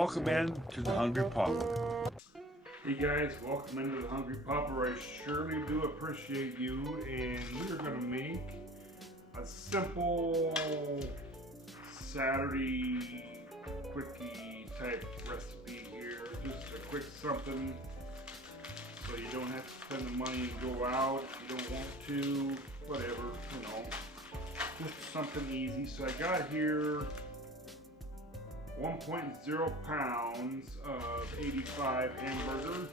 welcome in to the Hungry Pauper. Hey guys, welcome into the Hungry Pauper. I surely do appreciate you, and we're going to make a simple Saturday quickie type recipe here. Just a quick something so you don't have to spend the money and go out if you don't want to, whatever, you know. Just something easy. So I got here 1.0 pounds of 85 hamburger.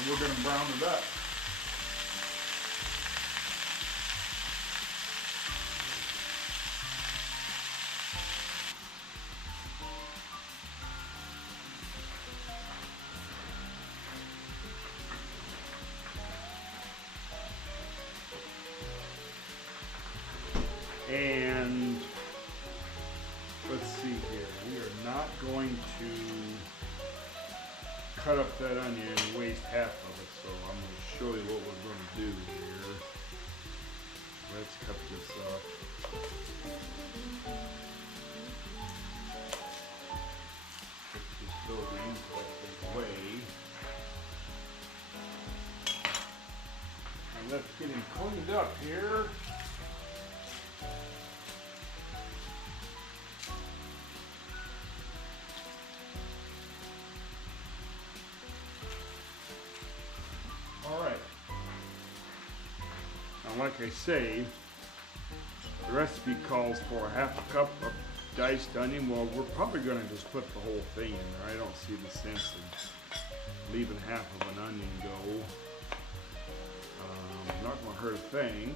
And we're going to brown it up. And let's see here, we are not going to cut up that onion and waste half of it, so I'm going to show you what we're going to do here. Let's cut this up. Put this little beans away. And let's get him cleaned up here. Alright, now like I say, the recipe calls for a half a cup of diced onion. Well, we're probably going to just put the whole thing in there. I don't see the sense of leaving half of an onion go. Not going to hurt a thing.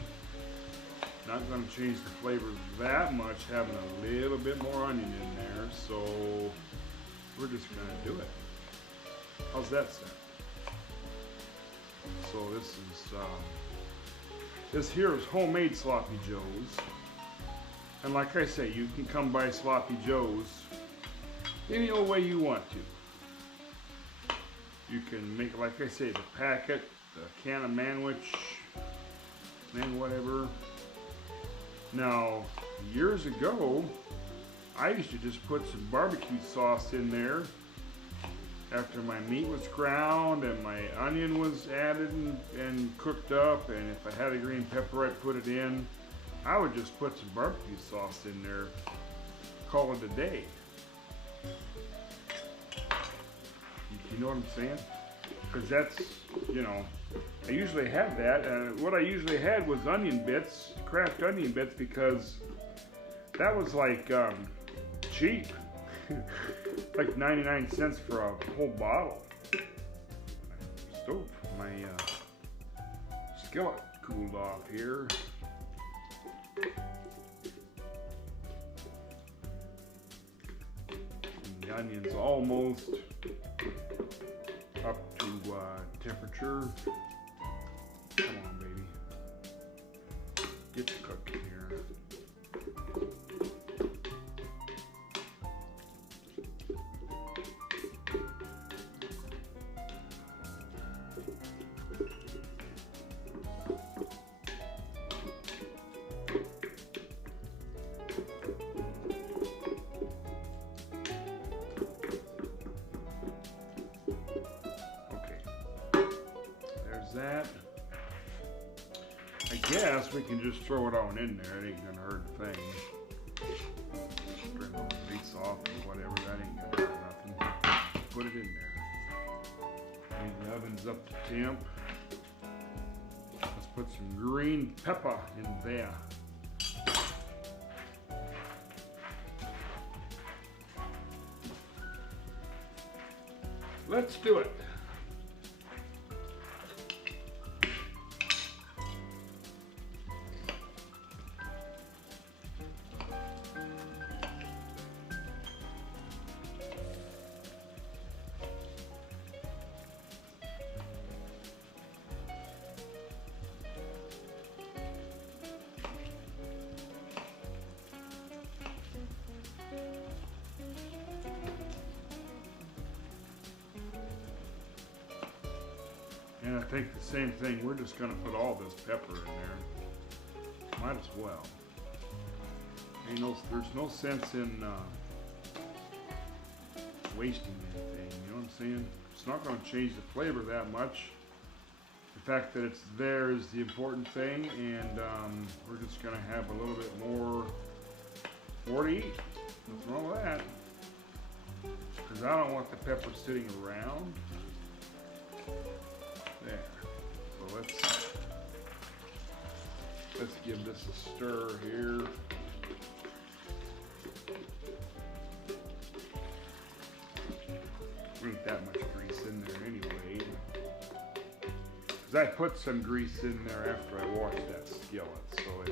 Not going to change the flavor that much having a little bit more onion in there, so we're just going to do it. How's that sound? So this here is homemade Sloppy Joes, and like I say, you can come by Sloppy Joes any old way you want to. You can make, like I say, the packet, the can of manwich, man whatever. Now, years ago, I used to just put some barbecue sauce in there after my meat was ground and my onion was added and cooked up, and if I had a green pepper, I'd put it in. I would just put some barbecue sauce in there, call it a day. You know what I'm saying? Because that's, you know, I usually have that. What I usually had was onion bits, Kraft onion bits, because that was like cheap. Like 99 cents for a whole bottle. Stove, my skillet cooled off here. And the onion's almost up to temperature. Come on, baby. Get to cooking here. That. I guess we can just throw it on in there. It ain't gonna hurt a thing. Turn those grease off or whatever. That ain't gonna hurt nothing. Put it in there. And the oven's up to temp. Let's put some green pepper in there. Let's do it. And I think the same thing, we're just gonna put all this pepper in there. Might as well. There's no sense in wasting anything, you know what I'm saying? It's not gonna change the flavor that much. The fact that it's there is the important thing, and we're just gonna have a little bit more to eat. What's wrong with that? Because I don't want the pepper sitting around. There. So let's give this a stir here. There ain't that much grease in there anyway. Because I put some grease in there after I washed that skillet, so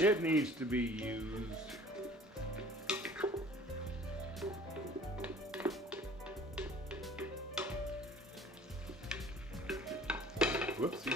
it needs to be used. Whoopsie.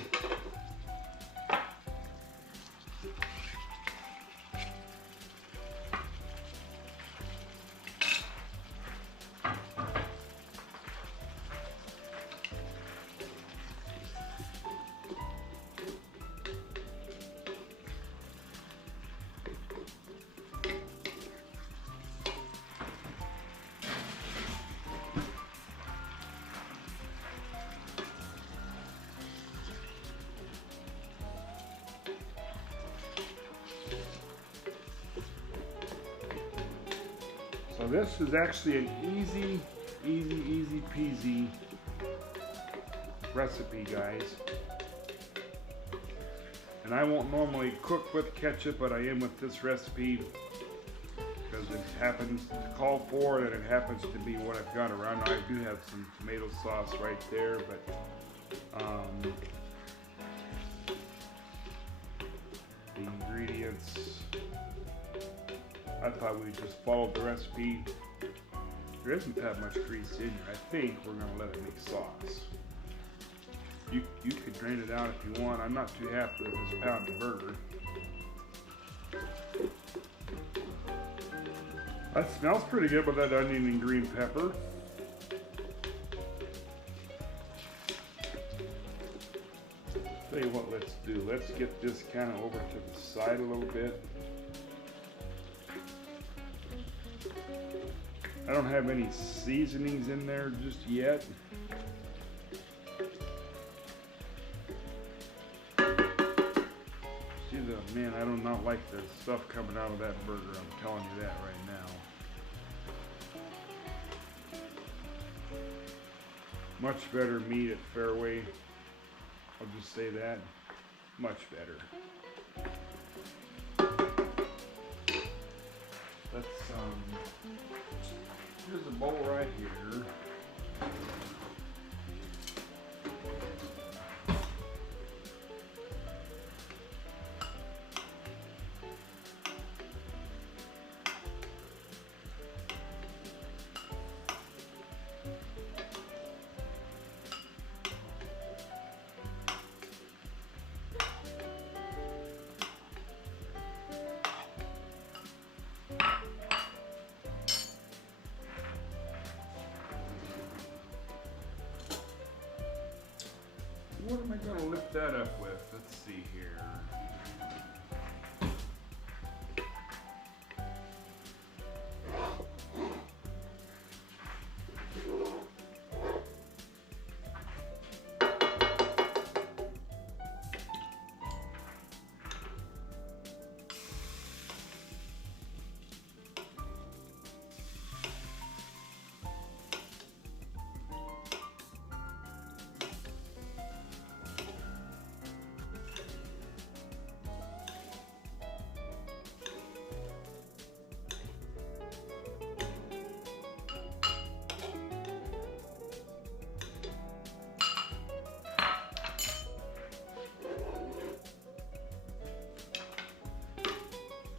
So this is actually an easy peasy recipe, guys. And I won't normally cook with ketchup, but I am with this recipe because it happens to call for it, and it happens to be what I've got around. Now, I do have some tomato sauce right there, but the ingredients, I thought we'd just follow the recipe. There isn't that much grease in here. I think we're gonna let it make sauce. You could drain it out if you want. I'm not too happy with this pound of burger. That smells pretty good with that onion and green pepper. Tell you what, let's do. Let's get this kind of over to the side a little bit. I don't have any seasonings in there just yet. See man, I do not like the stuff coming out of that burger. I'm telling you that right now. Much better meat at Fairway. I'll just say that. Much better. Let's here's a bowl right here. What am I going to lift that up with? Let's see here.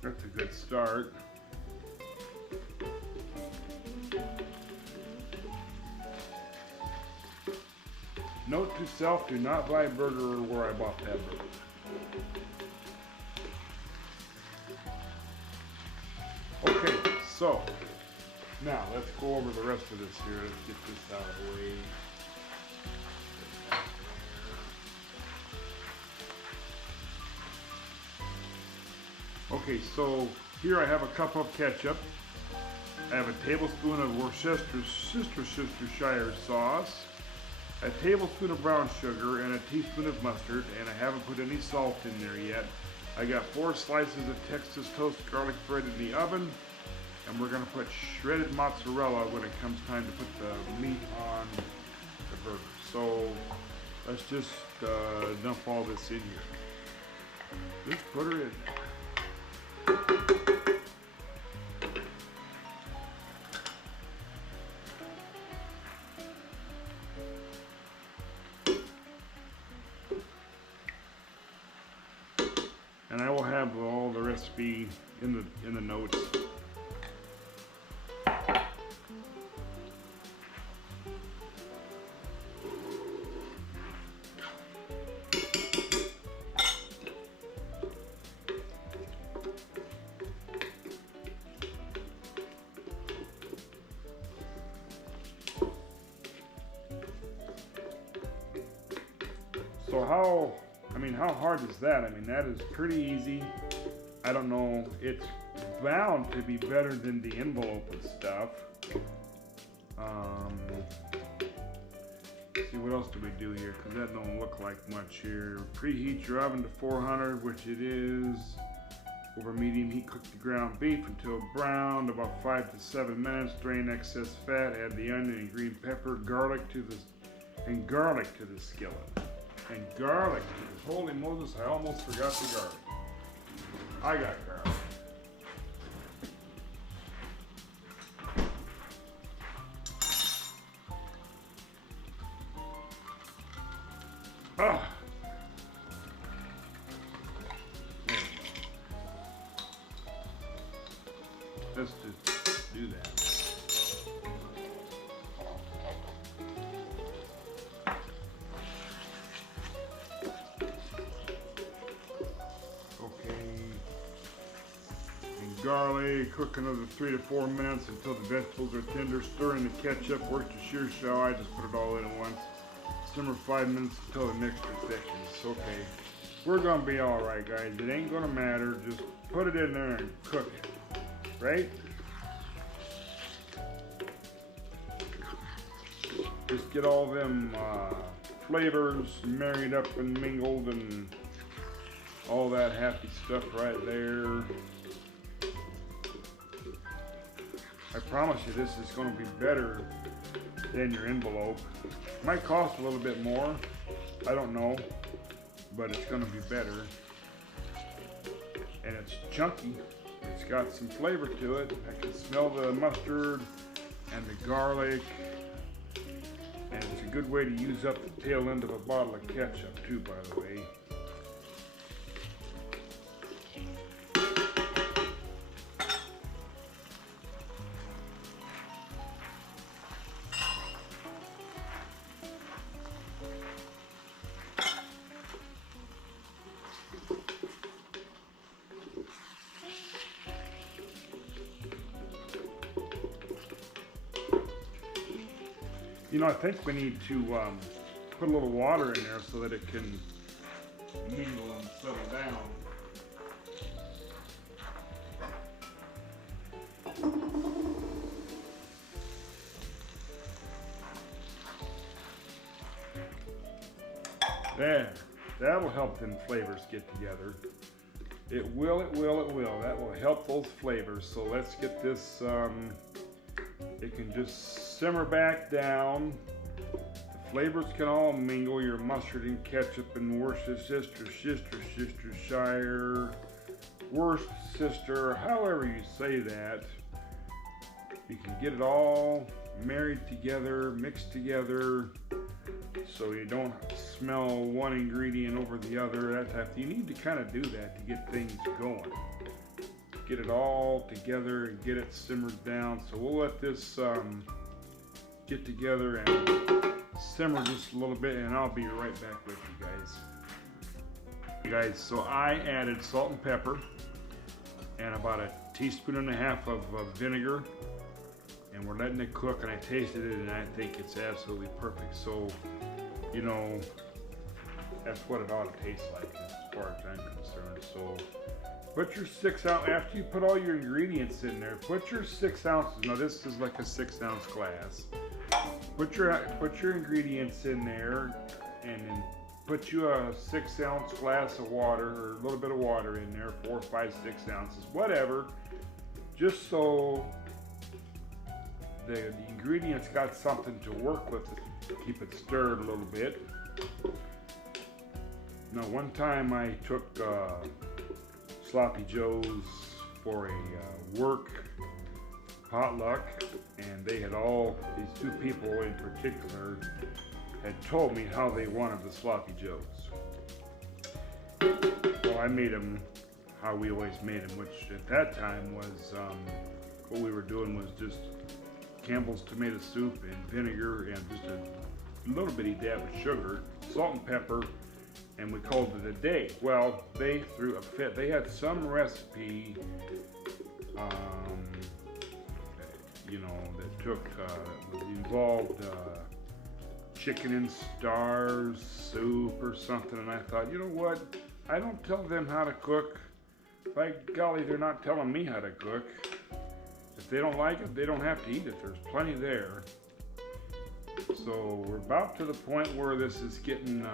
That's a good start. Note to self, do not buy a burger where I bought that burger. Okay, so now let's go over the rest of this here. Let's get this out of the way. Okay, so here I have a cup of ketchup. I have a tablespoon of Worcestershire sauce, a tablespoon of brown sugar, and a teaspoon of mustard, and I haven't put any salt in there yet. I got 4 slices of Texas toast garlic bread in the oven, and we're gonna put shredded mozzarella when it comes time to put the meat on the burger. So let's just dump all this in here. Just put her in there. And I will have all the recipe in the notes. So how hard is that? I mean, that is pretty easy. I don't know, it's bound to be better than the envelope and stuff. Let's see, what else do we do here? Because that don't look like much here. Preheat your oven to 400, which it is. Over medium heat, cook the ground beef until brown, about 5 to 7 minutes. Drain excess fat, add the onion and green pepper, garlic to the skillet. And garlic to this. Holy Moses, I almost forgot the garlic. I got garlic. Ah. Let's just do that. Garlic, cook another 3 to 4 minutes until the vegetables are tender. Stir in the ketchup, Worcestershire sauce. I just put it all in at once. Simmer 5 minutes until the mixture thickens. Okay, we're gonna be all right, guys. It ain't gonna matter. Just put it in there and cook it, right? Just get all them flavors married up and mingled and all that happy stuff right there. I promise you this is going to be better than your envelope. Might cost a little bit more, I don't know, but it's going to be better. And it's chunky, it's got some flavor to it. I can smell the mustard and the garlic, and it's a good way to use up the tail end of a bottle of ketchup too, by the way. You know, I think we need to put a little water in there so that it can mingle and settle down. There, that'll help them flavors get together. It will. That will help those flavors. So let's get this, it can just simmer back down. The flavors can all mingle. Your mustard and ketchup and Worcestershire, however you say that. You can get it all married together, mixed together, so you don't smell one ingredient over the other. That type. You need to kind of do that to get things going. Get it all together and get it simmered down. So we'll let this get together and simmer just a little bit, and I'll be right back with you guys. Okay, guys, so I added salt and pepper and about 1.5 teaspoons of vinegar, and we're letting it cook, and I tasted it and I think it's absolutely perfect. So, you know, that's what it ought to taste like as far as I'm concerned. So Put your 6 ounce, after you put all your ingredients in there, put your 6 ounces, now this is like a 6-ounce glass. Put your ingredients in there and then put you a 6-ounce glass of water, or a little bit of water in there, 4, 5, 6 ounces, whatever, just so the ingredients got something to work with, keep it stirred a little bit. Now one time I took Sloppy Joe's for a work potluck, and they had these 2 people in particular had told me how they wanted the Sloppy Joe's. Well, I made them how we always made them, which at that time was, what we were doing was just Campbell's tomato soup and vinegar and just a little bitty dab of sugar, salt and pepper, and we called it a day. Well, they threw a fit. They had some recipe, you know, that took, involved chicken and stars soup or something, and I thought, you know what? I don't tell them how to cook. By golly, they're not telling me how to cook. If they don't like it, they don't have to eat it. There's plenty there. So we're about to the point where this is getting,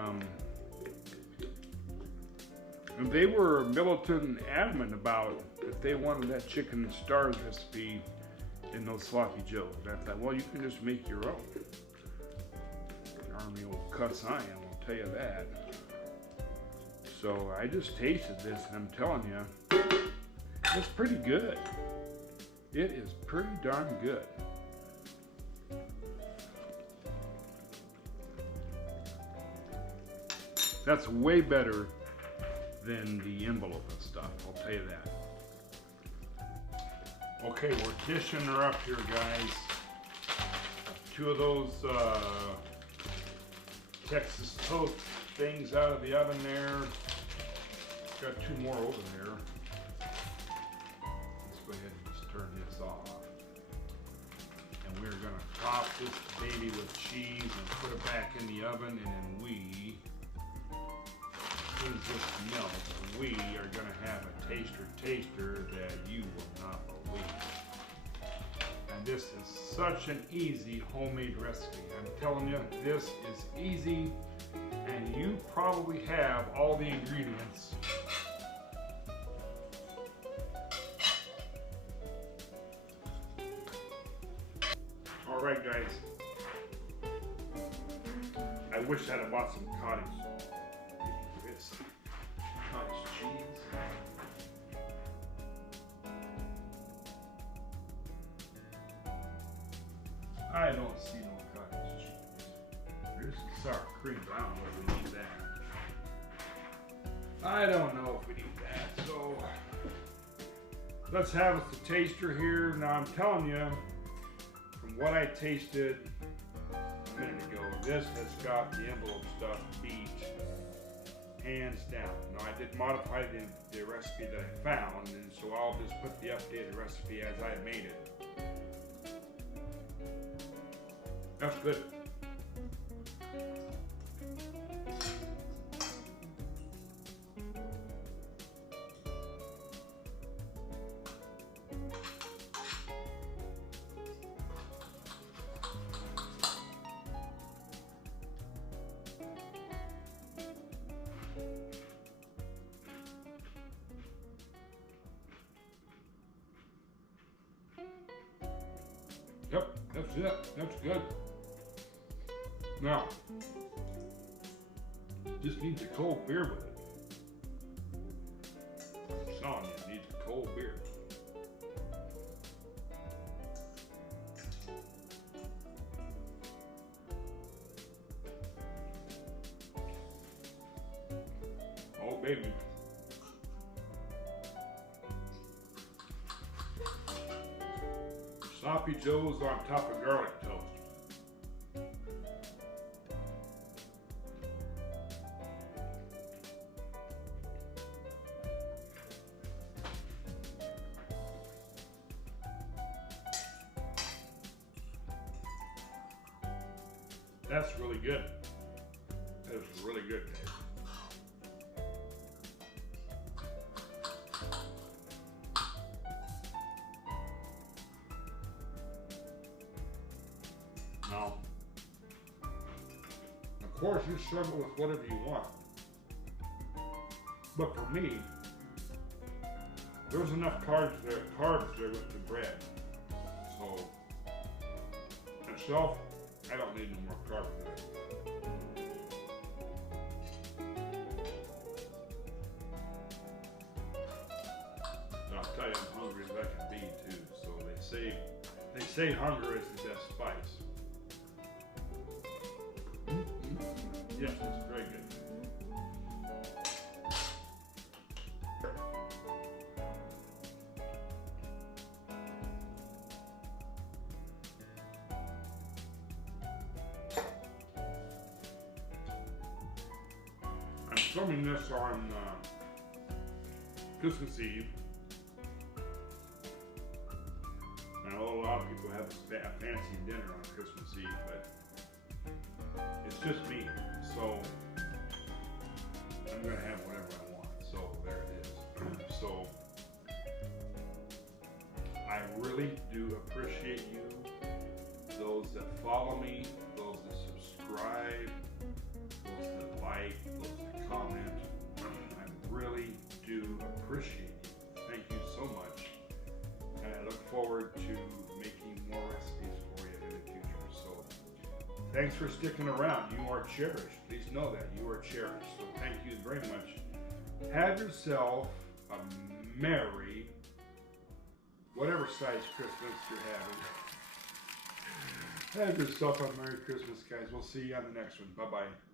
and they were militant and adamant about if they wanted that chicken and stars recipe in those Sloppy Joes. I thought, well, you can just make your own. Army old cuss I am, I'll tell you that. So I just tasted this, and I'm telling you, it's pretty good. It is pretty darn good. That's way better than the envelope and stuff, I'll tell you that. Okay, we're dishing her up here, guys. 2 of those Texas toast things out of the oven there. Got 2 more over there. Let's go ahead and just turn this off. And we're gonna top this baby with cheese and put it back in the oven, and then we, as soon as this melts, we are gonna have a taster that you will not believe. And this is such an easy homemade recipe. I'm telling you, this is easy, and you probably have all the ingredients. All right, guys. I wish I'd have bought some cottage cheese. I don't see no cottage cheese. There's some sour cream, but I don't know if we need that. I don't know if we need that, so let's have us a taster here. Now I'm telling you, from what I tasted a minute ago, this has got the envelope stuff beat hands down. Now I did modify the recipe that I found, and so I'll just put the updated recipe as I made it. That's good. Yep, that's it. That's good. Now, just needs a cold beer with it. I'm telling you, it needs a cold beer. Oh, baby. Sloppy Joe's on top of garlic toast. That's really good. That is really good, guys. course, you serve it with whatever you want. But for me, there's enough carbs there with the bread. So, itself, I don't need any more carbs for it. And I'll tell you, I'm hungry as I can be too. So they say hunger is the best spice. Yes, it's very good. I'm filming this on Christmas Eve. I know a lot of people have a fancy dinner on Christmas Eve, but it's just me. So I'm gonna have whatever I want. So there it is. So I really do appreciate you, those that follow me, those that subscribe, those that like, those that comment. I really do appreciate you. Thank you so much. And I look forward to making more recipes for you in the future. So thanks for sticking around. You are cherished. Please know that you are cherished. So thank you very much. Have yourself a merry, whatever size Christmas you're having. Have yourself a Merry Christmas, guys. We'll see you on the next one. Bye-bye.